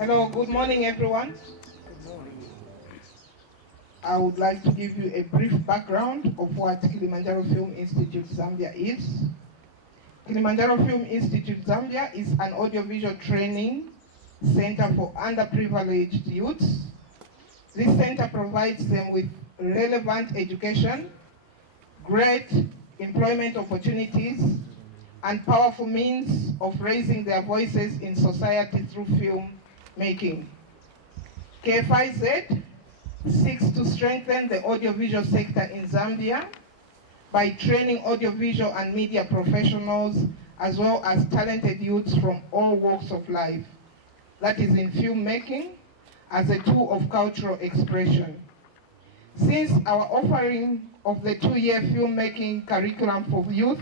Hello, good morning everyone. I would like to give you a brief background of what Kilimanjaro Film Institute Zambia is. Kilimanjaro Film Institute Zambia is an audiovisual training center for underprivileged youths. This center provides them with relevant education, great employment opportunities, and powerful means of raising their voices in society through film making. KFIZ seeks to strengthen the audiovisual sector in Zambia by training audiovisual and media professionals as well as talented youths from all walks of life. That is in filmmaking as a tool of cultural expression. Since our offering of the 2-year filmmaking curriculum for youth,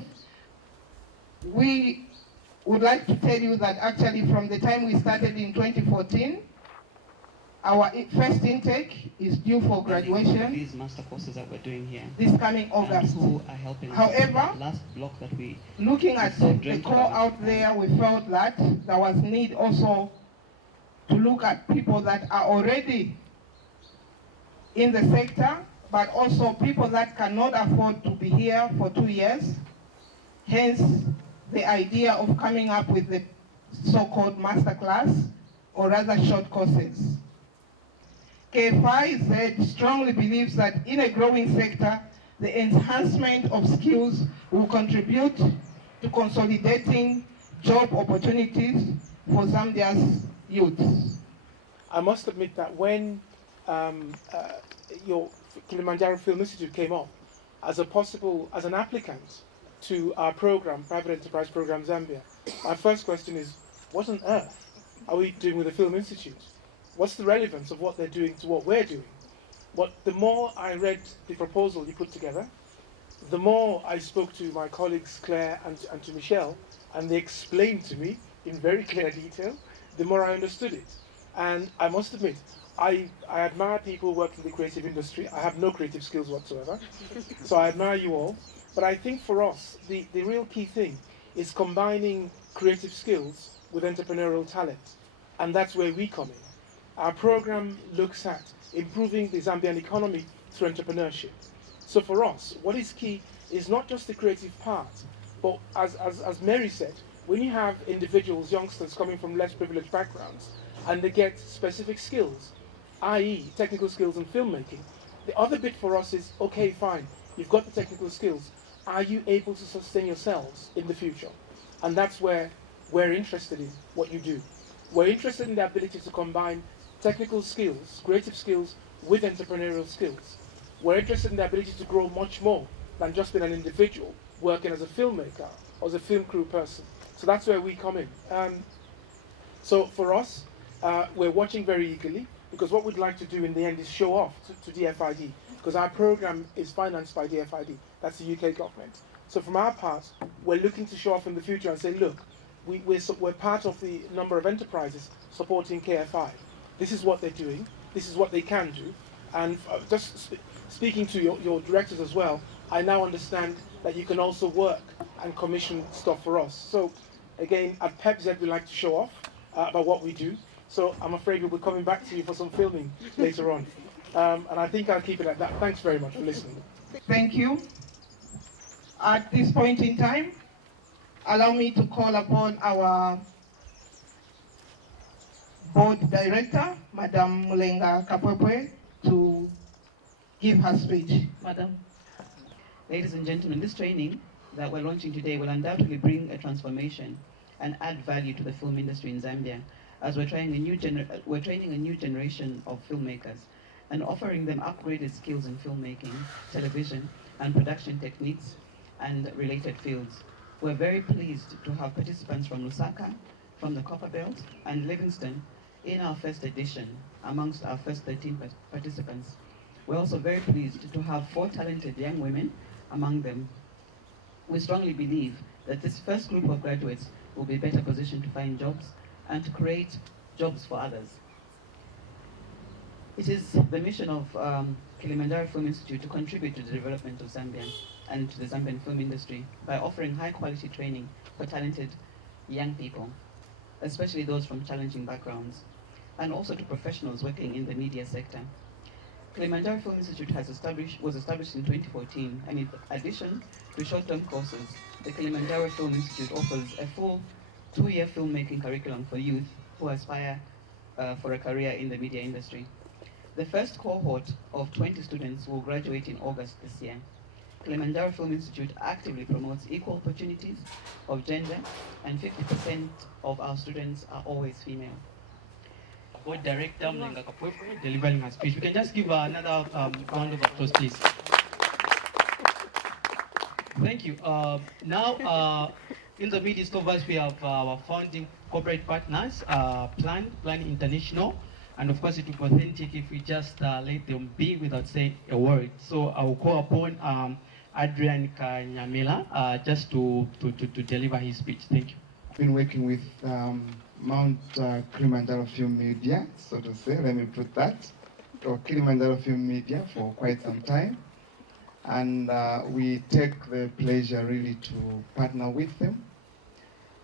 we would like to tell you that actually from the time we started in 2014, our first intake is due for graduation. These master courses that we're doing here. This coming August. Who are helping However, us last block that we looking at the call out there, we felt that there was need also to look at people that are already in the sector, but also people that cannot afford to be here for 2 years. Hence, the idea of coming up with the so-called masterclass, or rather short courses. KFIZ strongly believes that in a growing sector, the enhancement of skills will contribute to consolidating job opportunities for Zambia's youths. I must admit that when your Kilimanjaro Film Institute came up as an applicant to our program, Private Enterprise Program Zambia, my first question is, what on earth are we doing with the Film Institute? What's the relevance of what they're doing to what we're doing? But the more I read the proposal you put together, the more I spoke to my colleagues Claire and to Michelle, and they explained to me in very clear detail, the more I understood it. And I must admit, I admire people working in the creative industry. I have no creative skills whatsoever, so I admire you all. But I think for us, the real key thing is combining creative skills with entrepreneurial talent, and that's where we come in. Our program looks at improving the Zambian economy through entrepreneurship. So for us, what is key is not just the creative part, but as Mary said, when you have individuals, youngsters coming from less privileged backgrounds, and they get specific skills, i.e. technical skills in filmmaking, the other bit for us is, okay, fine, you've got the technical skills, are you able to sustain yourselves in the future? And that's where we're interested in what you do. We're interested in the ability to combine technical skills, creative skills, with entrepreneurial skills. We're interested in the ability to grow much more than just being an individual working as a filmmaker or as a film crew person. So that's where we come in. So for us, we're watching very eagerly, because what we'd like to do in the end is show off to DFID, because our program is financed by DFID. That's the UK government. So from our part, we're looking to show off in the future and say, look, we're part of the number of enterprises supporting KFI. This is what they're doing. This is what they can do. And speaking to your directors as well, I now understand that you can also work and commission stuff for us. So again, at PEPZ, we like to show off about what we do. So I'm afraid we'll be coming back to you for some filming later on. And I think I'll keep it at that. Thanks very much for listening. Thank you. At this point in time, allow me to call upon our board director, Madam Mulenga Kapwepwe, to give her speech. Madam, ladies and gentlemen, this training that we're launching today will undoubtedly bring a transformation and add value to the film industry in Zambia, as we're training a new generation of filmmakers and offering them upgraded skills in filmmaking, television, and production techniques and related fields. We're very pleased to have participants from Lusaka, from the Copperbelt, and Livingston in our first edition, amongst our first 13 participants. We're also very pleased to have 4 talented young women among them. We strongly believe that this first group of graduates will be better positioned to find jobs and to create jobs for others. It is the mission of Kilimanjaro Film Institute to contribute to the development of Zambia and to the Zambian film industry by offering high-quality training for talented young people, especially those from challenging backgrounds. and also to professionals working in the media sector. Kilimanjaro Film Institute was established in 2014, and in addition to short-term courses, the Kilimanjaro Film Institute offers a full 2-year filmmaking curriculum for youth who aspire for a career in the media industry. The first cohort of 20 students will graduate in August this year. Kilimanjaro Film Institute actively promotes equal opportunities of gender, and 50% of our students are always female. Board Director Mlenga Kapwepwe delivering her speech. We can just give her another round of applause, please. Thank you. Now, in the Media Discoveries, we have our founding corporate partners, Plan International, and of course it would be authentic if we just let them be without saying a word. So I will call upon Adrian Kanyamela just to deliver his speech. Thank you. I've been working with Mount Kilimanjaro Film Media, so to say, let me put that, or Kilimanjaro Film Media for quite some time. And we take the pleasure really to partner with them.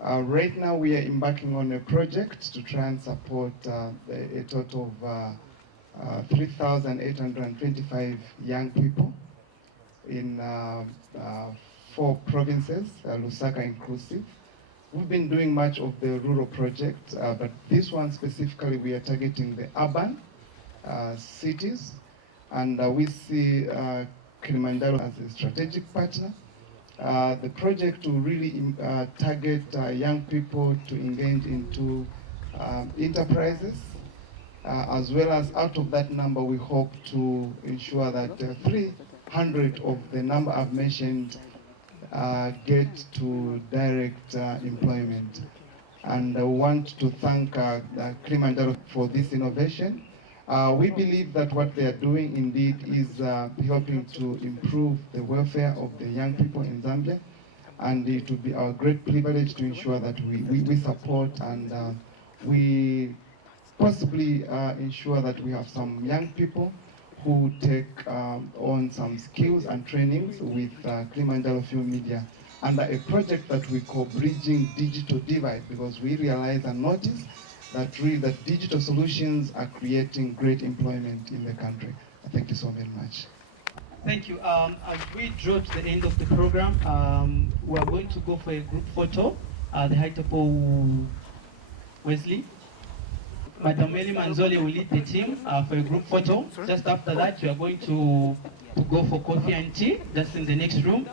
Right now we are embarking on a project to try and support a total of 3,825 young people in 4 provinces, Lusaka inclusive. We've been doing much of the rural project, but this one specifically we are targeting the urban cities, and we see Kilimanjaro as a strategic partner. The project will really target young people to engage into enterprises, as well as out of that number we hope to ensure that 300 of the number I've mentioned get to direct employment. And I want to thank Kilimanjaro for this innovation. We believe that what they are doing indeed is helping to improve the welfare of the young people in Zambia, and it will be our great privilege to ensure that we support and we possibly ensure that we have some young people who take on some skills and trainings with Kilimanjaro Film Media under a project that we call Bridging Digital Divide, because we realize and notice that really that digital solutions are creating great employment in the country. Thank you so very much. Thank you. As we draw to the end of the program, we are going to go for a group photo. The height of Wesley. Madam Meli Manzoli will lead the team for a group photo. Just after that, we are going to go for coffee and tea, just in the next room.